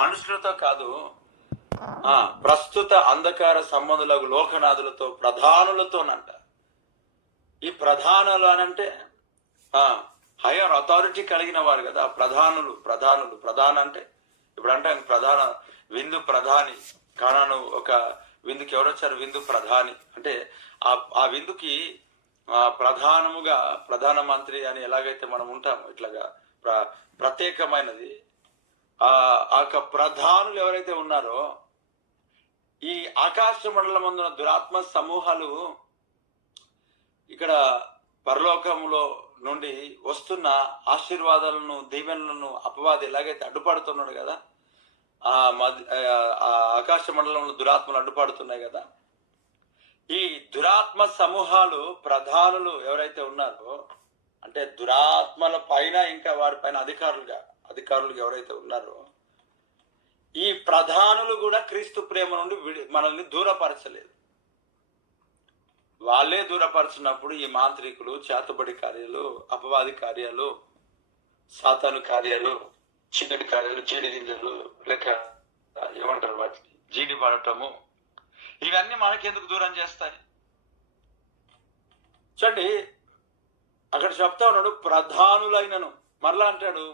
మనుషులతో కాదు, ప్రస్తుత అంధకార సంబంధులకు లోకనాథులతో ప్రధానులతోనంట. ఈ ప్రధానులు అనంటే హైయర్ అథారిటీ కలిగిన వారు కదా ప్రధానులు. ప్రధాన అంటే ఇప్పుడు అంటే ప్రధాన విందు ప్రధాని. కానాను ఒక విందుకి ఎవరు వచ్చారు? విందు ప్రధాని అంటే ఆ విందుకి ప్రధానముగా ప్రధానమంత్రి అని ఎలాగైతే మనం ఉంటాము ఇట్లాగా ప్రత్యేకమైనది. ఆ ప్రధానులు ఎవరైతే ఉన్నారో ఈ ఆకాశ మండలం అందున దురాత్మ సమూహాలు ఇక్కడ పరలోకములో నుండి వస్తున్న ఆశీర్వాదాలను దీవెనలను అపవాది ఎలాగైతే అడ్డుపడుతున్నాడు కదా, ఆ ఆకాశ మండలంలో దురాత్మలు అడ్డుపడుతున్నాయి కదా, ఈ దురాత్మ సమూహాలు ప్రధానులు ఎవరైతే ఉన్నారో అంటే దురాత్మల పైన ఇంకా వారి పైన అధికారులు ఎవరైతే ఉన్నారో ఈ ప్రధానులు కూడా క్రీస్తు ప్రేమ నుండి మనల్ని దూరపరచలేదు. వాళ్ళే దూరపరచినప్పుడు ఈ మాంత్రికులు, చేతబడి కార్యాలు, అపవాది కార్యాలు, సాతాను కార్యాలు, చీకటి కార్యాలు, జీడి గింజలు లేక ఏమంటారు వాటిని జీడి పడటము, ఇవన్నీ మనకెందుకు దూరం చేస్తాయి? చూడండి అక్కడ చెప్తా ఉన్నాడు ప్రధానులైనను, మరలా అంటాడు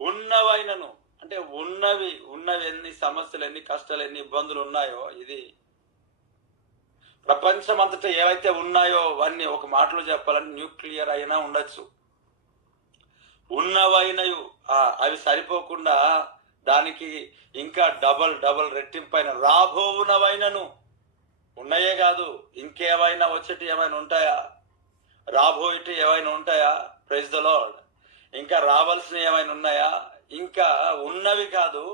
ఉన్నవైనను. అంటే ఉన్నవి ఎన్ని సమస్యలు, ఎన్ని కష్టాలు, ఎన్ని ఇబ్బందులు ఉన్నాయో, ఇది ప్రపంచం అంతటా ఏవైతే ఉన్నాయో అవన్నీ ఒక మాటలో చెప్పాలంటే న్యూక్లియర్ అయినా ఉండొచ్చు. ఉన్నవైనయు అవి సరిపోకుండా దానికి ఇంకా డబల్ రెట్టింపైన రాబోవునవైనను. ఉన్నాయే కాదు, ఇంకేమైనా వచ్చేటి ఏమైనా ఉంటాయా? రాబోయేటి ఏమైనా ఉంటాయా? Praise the Lord. ఇంకా రావాల్సినవి ఏమైనా ఉన్నాయా? ఇంకా ఉన్నవి కాదు,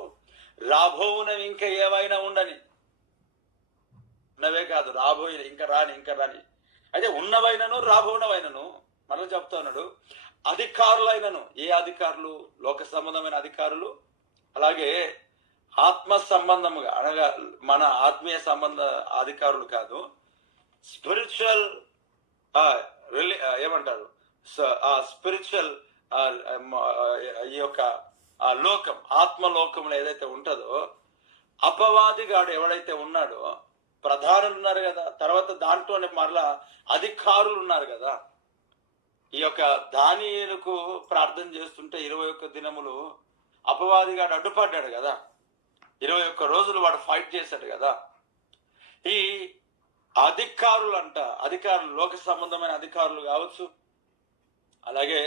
రాబోవునవి ఇంకా ఏవైనా ఉండని. ఉన్నవే కాదు, రాబోయే ఇంకా రాని. అయితే ఉన్నవైనను రాబోనవైనను మరలా చెప్తా ఉన్నాడు అధికారులైనను. ఏ అధికారులు? లోక సంబంధమైన అధికారులు, అలాగే ఆత్మ సంబంధముగా అనగా మన ఆత్మీయ సంబంధ అధికారులు కాదు, స్పిరిచువల్ ఏమంటారు స్పిరిచువల్ ఈ యొక్క లోకం, ఆత్మలోకంలో ఏదైతే ఉంటుందో అపవాదిగాడు ఎవడైతే ఉన్నాడో ప్రధానులు ఉన్నారు కదా, తర్వాత దాంట్లోనే మరలా అధికారులు ఉన్నారు కదా. ఈ యొక్క దానియేలుకు ప్రార్థన చేస్తుంటే 21 దినములు అపవాదిగాడు అడ్డుపడ్డాడు కదా, 21 రోజులు వాడు ఫైట్ చేశాడు కదా. ఈ అధికారులు లోక సంబంధమైన అధికారులు కావచ్చు, అలాగే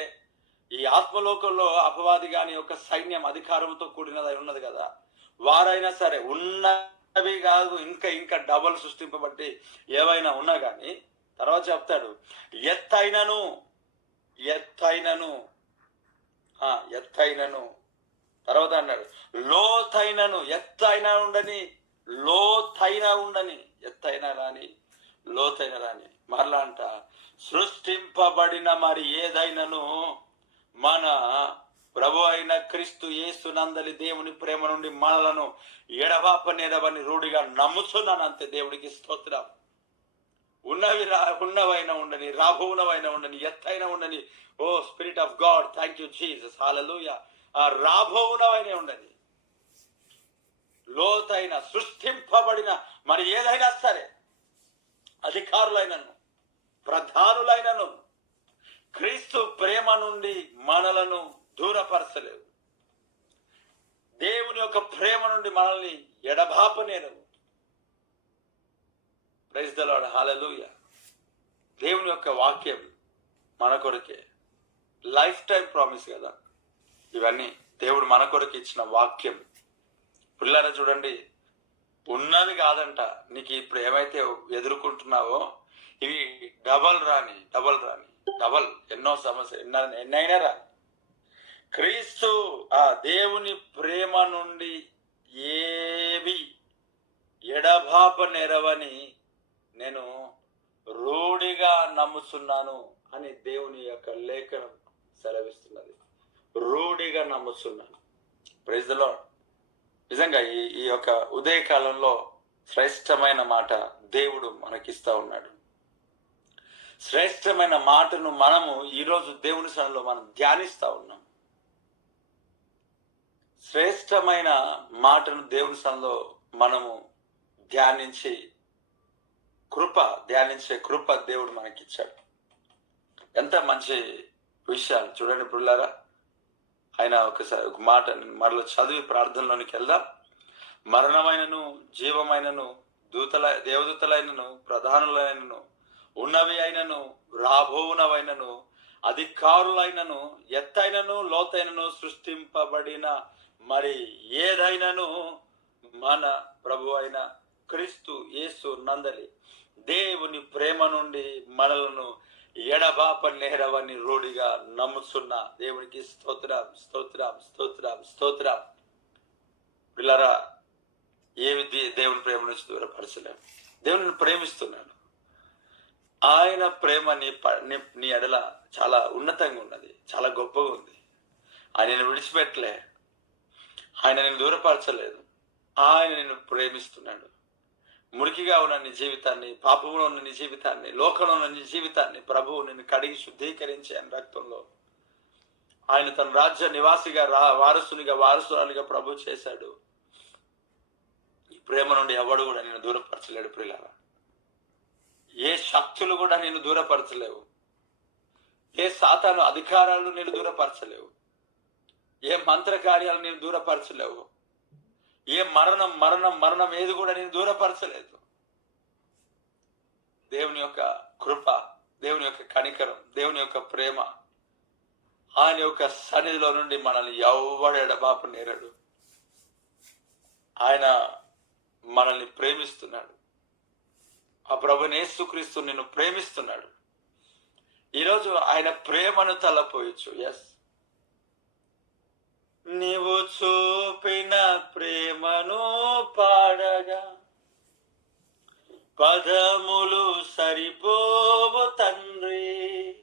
ఈ ఆత్మలోకంలో అపవాది గాని యొక్క సైన్యం అధికారంతో కూడినది ఉన్నది కదా, వారైనా సరే ఉన్నవి కాదు ఇంకా డబల్ సృష్టింపబట్టి ఏవైనా ఉన్నా కానీ తర్వాత చెప్తాడు ఎత్తైనను తర్వాత అన్నాడు లోతైనను. ఎత్తైనా ఉండని, ఎత్తైనా రాని, లోతైన రాని. మరలా అంట సృష్టింపబడిన మరి ఏదైనాను మన ప్రభు అయిన క్రీస్తు యేసునందలి దేవుని ప్రేమ నుండి మనలను ఎడబాపనేదవని రూఢిగా నమ్ముతున్నాను అంతే. దేవుడికి స్తోత్రం. ఉన్నవైనా ఉండని, రాబోనవైనా ఉండని, ఎత్తైనా ఉండని. O spirit of God, thank you Jesus, hallelujah. రాబోనవైనా ఉండని, లోతైన, సృష్టింపబడిన మరి ఏదైనా సరే అధికారులైనను ప్రధానులైనను క్రీస్తు ప్రేమ నుండి మనలను దూరపరచలేవు. దేవుని యొక్క ప్రేమ నుండి మనల్ని ఎడబాపనేను. ప్రైజ్ ద లార్డ్, హల్లెలూయా. దేవుని యొక్క వాక్యం మన కొరకే, లైఫ్ టైం ప్రామిస్ కదా ఇవన్నీ. దేవుడు మన కొరకు ఇచ్చిన వాక్యం. పిల్లరా చూడండి, ఉన్నది కాదంట నీకు ఇప్పుడు ఏమైతే ఎదుర్కొంటున్నావో ఇవి డబల్ రాని ఎన్నో సమస్య ఎన్నైనా రాని. క్రీస్తు దేవుని ప్రేమ నుండి ఏవి ఎడబాప నెరవని నేను రూఢిగా నమ్ముతున్నాను అని దేవుని యొక్క లేఖనం సెలవిస్తున్నది. రూఢిగా నమ్ముతున్నాను. Praise the Lord. నిజంగా ఈ యొక్క ఉదయకాలంలో శ్రేష్టమైన మాట దేవుడు మనకిస్తా ఉన్నాడు. శ్రేష్టమైన మాటను మనము ఈరోజు దేవుని సన్నిధిలో మనం ధ్యానిస్తా ఉన్నాం. శ్రేష్టమైన మాటను దేవుని సన్నిధిలో మనము ధ్యానించే కృప దేవుడు మనకిచ్చాడు. ఎంత మంచి విషయాలు చూడండి పిల్లారా. ఆయన ఒకసారి ఒక మాట మరలా చదివి ప్రార్థనలోనికి వెళ్దాం. మరణమైనను జీవమైనను దేవదూతలైనను ప్రధానులైనను ఉన్నవి అయినను రాబోవునవైనను అధికారులైనను ఎత్తైనను లోతైనను సృష్టింపబడిన మరి ఏదైనను మన ప్రభు అయిన క్రీస్తు యేసు నందలి దేవుని ప్రేమ నుండి మనలను ఎడబాప నేరవని రూఢిగా నమ్ముచున్న దేవునికి స్తోత్రం స్తోత్రం స్తోత్రం స్తోత్రం. పిల్లరా, ఏమి దేవుని ప్రేమ నుంచి దూరపరచలేము. దేవుని ప్రేమిస్తున్నాడు. ఆయన ప్రేమ నీ ఎడల చాలా ఉన్నతంగా ఉన్నది, చాలా గొప్పగా ఉంది. ఆయన విడిచిపెట్టలే, ఆయన నేను దూరపరచలేదు. ఆయన నిన్ను ప్రేమిస్తున్నాడు. మురికిగా ఉన్న నీ జీవితాన్ని, పాపంలో ఉన్న నీ జీవితాన్ని, లోకంలో ఉన్న నీ జీవితాన్ని ప్రభువు నిన్ను కడిగి శుద్ధీకరించి ఆయన రక్తంలో ఆయన తన రాజ్య నివాసిగా వారసురాలిగా ప్రభు చేశాడు. ఈ ప్రేమ నుండి ఎవడు కూడా నిన్ను దూరపరచలేడు ప్రియులారా. ఏ శక్తులు కూడా నిన్ను దూరపరచలేవు. ఏ సాతాను అధికారాలు నిన్ను దూరపరచలేవు. ఏ మంత్ర కార్యాలు నేను దూరపరచలేవు. ఏ మరణం ఏది కూడా నేను దూరపరచలేదు. దేవుని యొక్క కృప, దేవుని యొక్క కనికరం, దేవుని యొక్క ప్రేమ, ఆయన యొక్క సన్నిధిలో నుండి మనల్ని ఎవ్వడు ఎడబాపు నేరడు. ఆయన మనల్ని ప్రేమిస్తున్నాడు. ఆ ప్రభుని యేసుక్రీస్తు నిన్ను ప్రేమిస్తున్నాడు. ఈరోజు ఆయన ప్రేమను తలపోయొచ్చు. ఎస్, నీవు చూపిన ప్రేమను పాడగా పదములు సరిపోవు తండ్రి.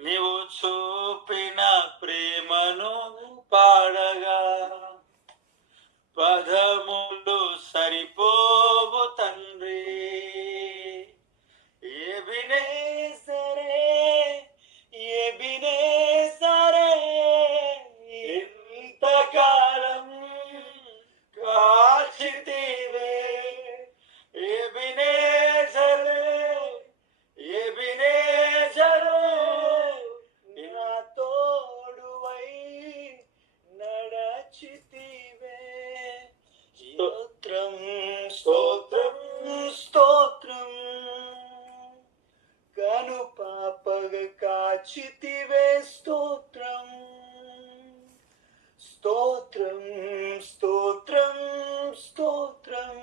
నీవు చూపిన ప్రేమను పాడగా పదములు సరిపోవు తండ్రి. ఎబినేసరే ఇంతకాలం కాచితివే. ఎబినేసరే నా తోడువై నడచితివే. స్తోత్రం స్తోత్రం స్తోత్రం. కను పాపగ కాచితివే. స్తోత్రం స్తోత్రం స్తోత్రం స్తోత్రం.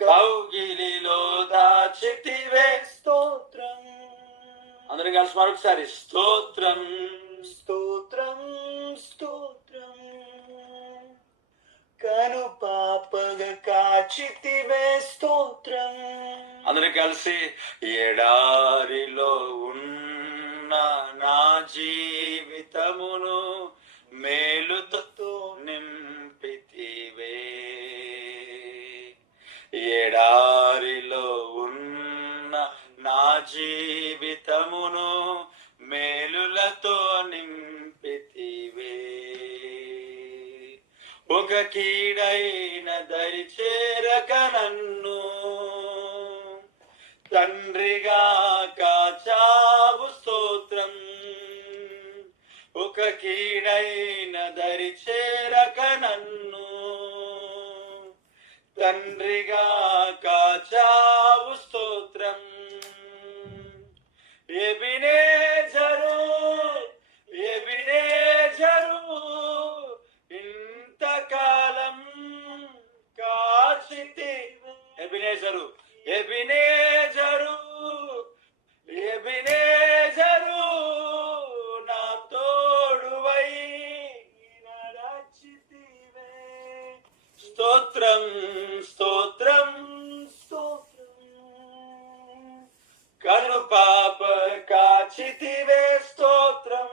కౌగిలిలో దాచితివే. స్తోత్రం. అందరం కలిసి మరొకసారి స్తోత్రం స్తోత్రం స్తోత్రం. కను పాపగ కాచితివే. స్తోత్రం. అందరం కలిసి ఎడారిలో ఉన్న నా జీవితమును మేలుతో నింపితివే. ఎడారిలో ఉన్న నా జీవితమును మేలులతో నింపితివే. ఒక కీడైన దరి చేరక నన్ను తండ్రిగా కాచావు. స్తోత్రం. ఒక కీడైన దరి చేరక నన్ను తండ్రిగా కాచావు. స్తోత్రం. ఎబినేజరు ఇంతకాలం కాచితివే. ఎబినేజరు నా తోడువై నడచితివే. స్తోత్రం స్తోత్రం స్తోత్రం. కను పాప కాచితివే. స్తోత్రం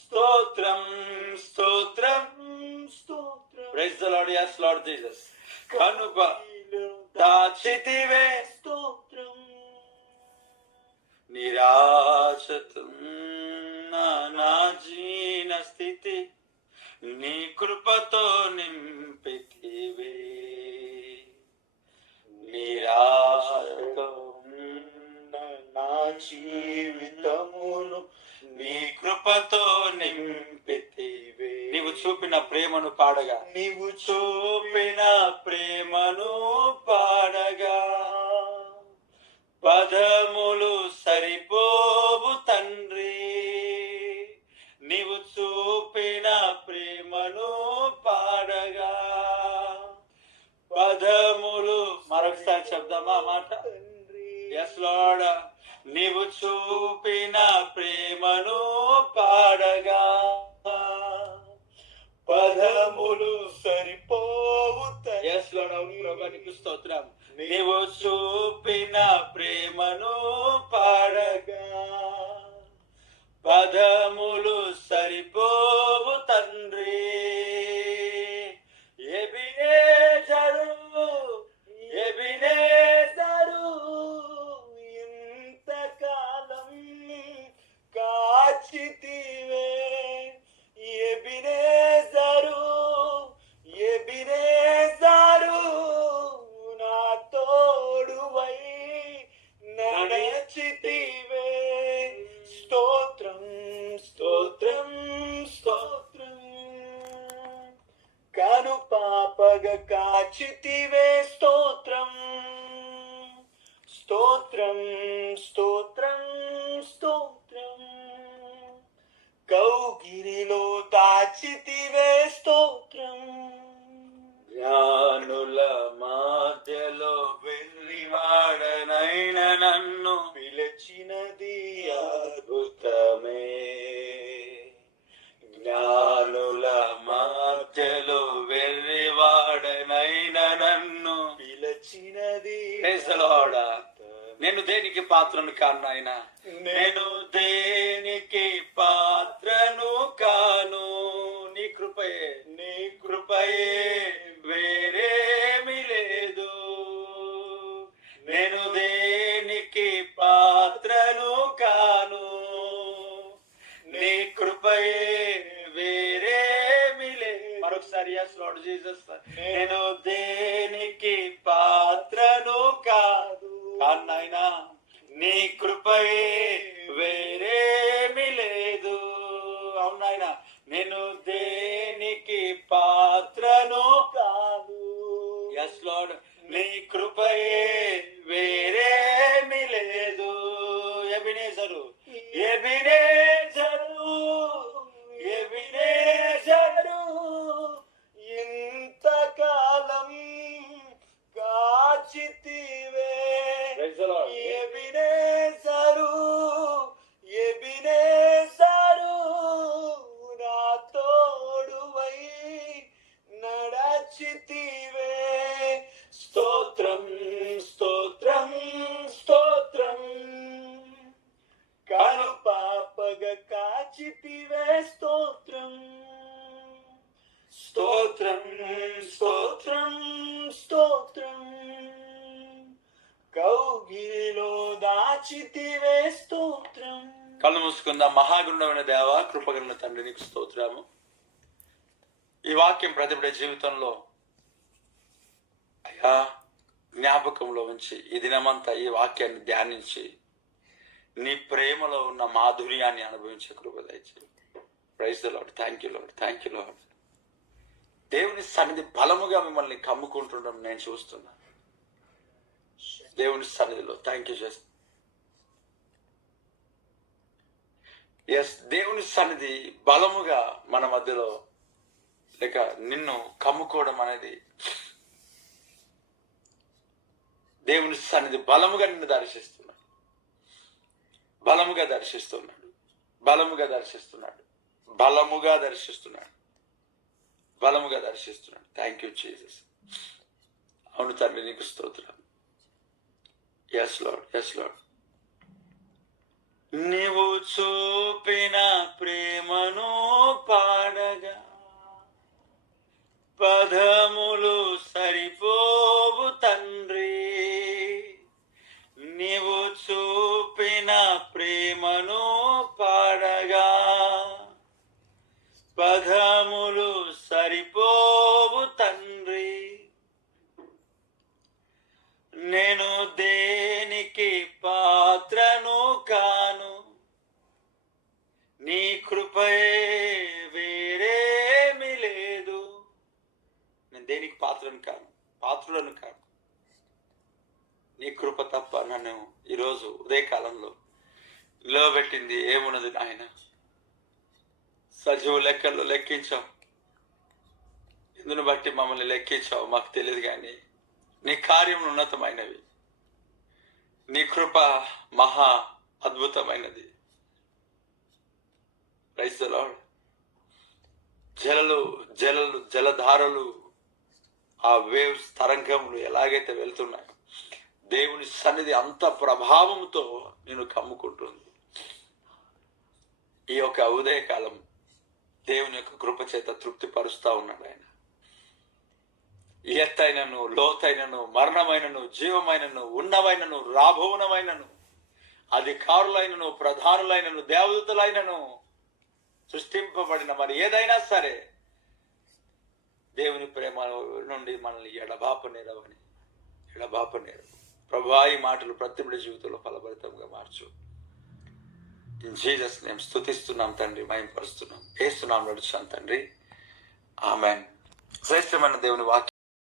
స్తోత్రం స్తోత్రం స్తోత్రం. Praise the Lord. yes Lord Jesus. కను దాచితివే. స్తోత్రం. నిరాశతో నా జీన నీ కృపతో నింపితివే. నిరాశతో నా జీవితమును నీ కృపతో నింపితివే. నీవు చూపిన ప్రేమను పాడగా, నీవు చూపిన ప్రేమను పాడగా పదములు సరిపోవు తండ్రి. నీవు చూపిన ప్రేమను పాడగా పదములు, మరొకసారి చెప్దామా మాట? Yes Lord. నీవు చూపిన ప్రేమను పాడగా పదములు సరిపోవు. Yes Lord. అవును ప్రభా, నీకు స్తోత్రం. నీవు చూపిన ప్రేమను పాడగా పదములు సరిపోవు తండ్రి. ఎబినేజరు ఎబినేజరు ఇంతకాలం కాచితివే. ఎబినేజరు ఎబినేజరు నా తోడువై నడచితివే. స్తోత్రం స్తోత్రం స్తోత్రం. కను పాపగ కాచితివే. స్తోత్రం స్తోత్రం స్తోత్రం స్తోత్రం. కౌగిరిలో దాచితివే. స్తోత్రం. జ్ఞానుల మధ్యలో వెర్రివాడనైన నన్ను పిలిచినది అద్భుతమే. జ్ఞానుల మధ్యలో వెర్రివాడనైన నన్ను పిలిచినది. నేను దేనికి పాత్రను కాను నాయన, నేను దేనికి పాత్రను కాను. నీ కృపయే, నీ కృపయే వేరేమి లేదు. నేను దేనికి పాత్రను కాను. నీ కృపయే వేరేమి లేదు. మరొకసారి ఎస్ లార్డ్ జీసస్. నేను దేనికి పాత్రను కాదు నాయనా, నీ కృపయే వేరేమి లేదు. అవునాయనా, నేను దేనికి పాత్రను కాదు. Yes Lord. నీ కృపయే వేరేమి లేదు. ఎబినేజరు ఎబినేజరు ఎబినేజరు ఇంతకాలం కాచితివే. ఎబినేజరు ఎబినేజరు నా తోడువై నడచితివే. స్తోత్రం స్తోత్రం స్తోత్రం. కను పాపగ కాచితివే. స్తోత్రం స్తోత్రం స్తోత్రం స్తోత్రం. కౌగిలిలో దాచితివే. స్తోత్రం. కళ్ళు మూసుకుందాం. మహాగుణమైన దేవ, కృపగల తండ్రి, నీకు స్తోత్రము. ఈ వాక్యం ప్రతిపడే జీవితంలో అయ్యా జ్ఞాపకంలో ఉంచి ఈ దినమంతా ఈ వాక్యాన్ని ధ్యానించి నీ ప్రేమలో ఉన్న మాధుర్యాన్ని అనుభవించే కృప దయచేయి. Praise the Lord. Thank you Lord. Thank you Lord. దేవుని సన్నిధి బలముగా మిమ్మల్ని కమ్ముకుంటుండడం నేను చూస్తున్నా. దేవుని సన్నిధిలో థ్యాంక్ యూ చేస్తా. ఎస్, దేవుని సన్నిధి బలముగా మన మధ్యలో లేక నిన్ను కమ్ముకోవడం అనేది, దేవుని సన్నిధి బలముగా నిన్ను దర్శిస్తున్నాడు. బలముగా దర్శిస్తున్నాడు. బలముగా దర్శిస్తున్నాడు. బలముగా దర్శిస్తున్నాడు. బలముగా దర్శిస్తున్నాడు. Thank you Jesus. అవును తండ్రి, నీకు స్తోత్రం. Yes Lord. Yes Lord. నీవు చూపిన ప్రేమను పాడగా పదములు సరిపోవు తండ్రి. నీవు చూపిన ప్రేమను పాడగా పదములు సరిపోవు తండ్రి, నేను దేనికి పాత్రను కాను, నీ కృపయే వేరేమి లేదు. నేను దేనికి పాత్రను కాను, పాత్రులను కాను, నీ కృప తప్ప నన్ను ఈరోజు ఉదయకాలంలో నిలవబెట్టింది ఏమున్నది నాయన? సజీవు లెక్కల్లో లెక్కించాం, ఇందును బట్టి మమ్మల్ని లెక్కించావు మాకు తెలియదు, కానీ నీ కార్యం ఉన్నతమైనవి, నీ కృప మహా అద్భుతమైనది. Praise the lord. జలధారలు, ఆ వేవ్స్, తరంగములు ఎలాగైతే వెళ్తున్నాయో, దేవుని సన్నిధి అంత ప్రభావంతో నేను కమ్ముకుంటుంది. ఈ యొక్క ఉదయకాలం దేవుని యొక్క కృప చేత తృప్తి పరుస్తా ఉన్నాడు ఆయన. ఎత్తైనను, లోతైనను, మరణమైనను, జీవమైనను, ఉన్నవైనను, రాబోనమైనను, అధికారులైనను, ప్రధానులైనను, దేవదూతలైనను, సృష్టింపబడిన మరి ఏదైనా సరే దేవుని ప్రేమ నుండి మనల్ని ఎడబాపనేరు. ప్రభువా, ఈ మాటలు ప్రతి బిడ్డ జీవితంలో ఫలభరితంగా మార్చు. ఇన్ జీసస్ నేమ్ స్తుతిస్తున్నాం తండ్రి, మహిమపరుస్తున్నాం, యేసు నామములో నడుచున్నాం తండ్రి, ఆమేన్. శ్రేష్టమైన దేవుని వాక్యం